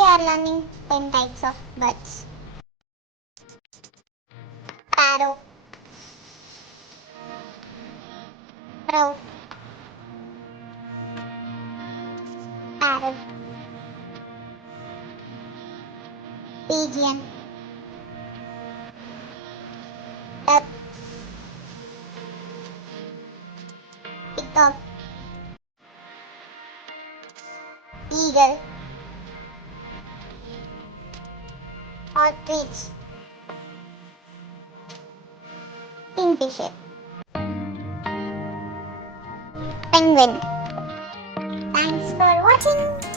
we are learning 10 types of birds. Parrot, crow, parrot, pigeon, duck, peacock, eagle, ostrich, kingfisher, penguin. Thanks for watching.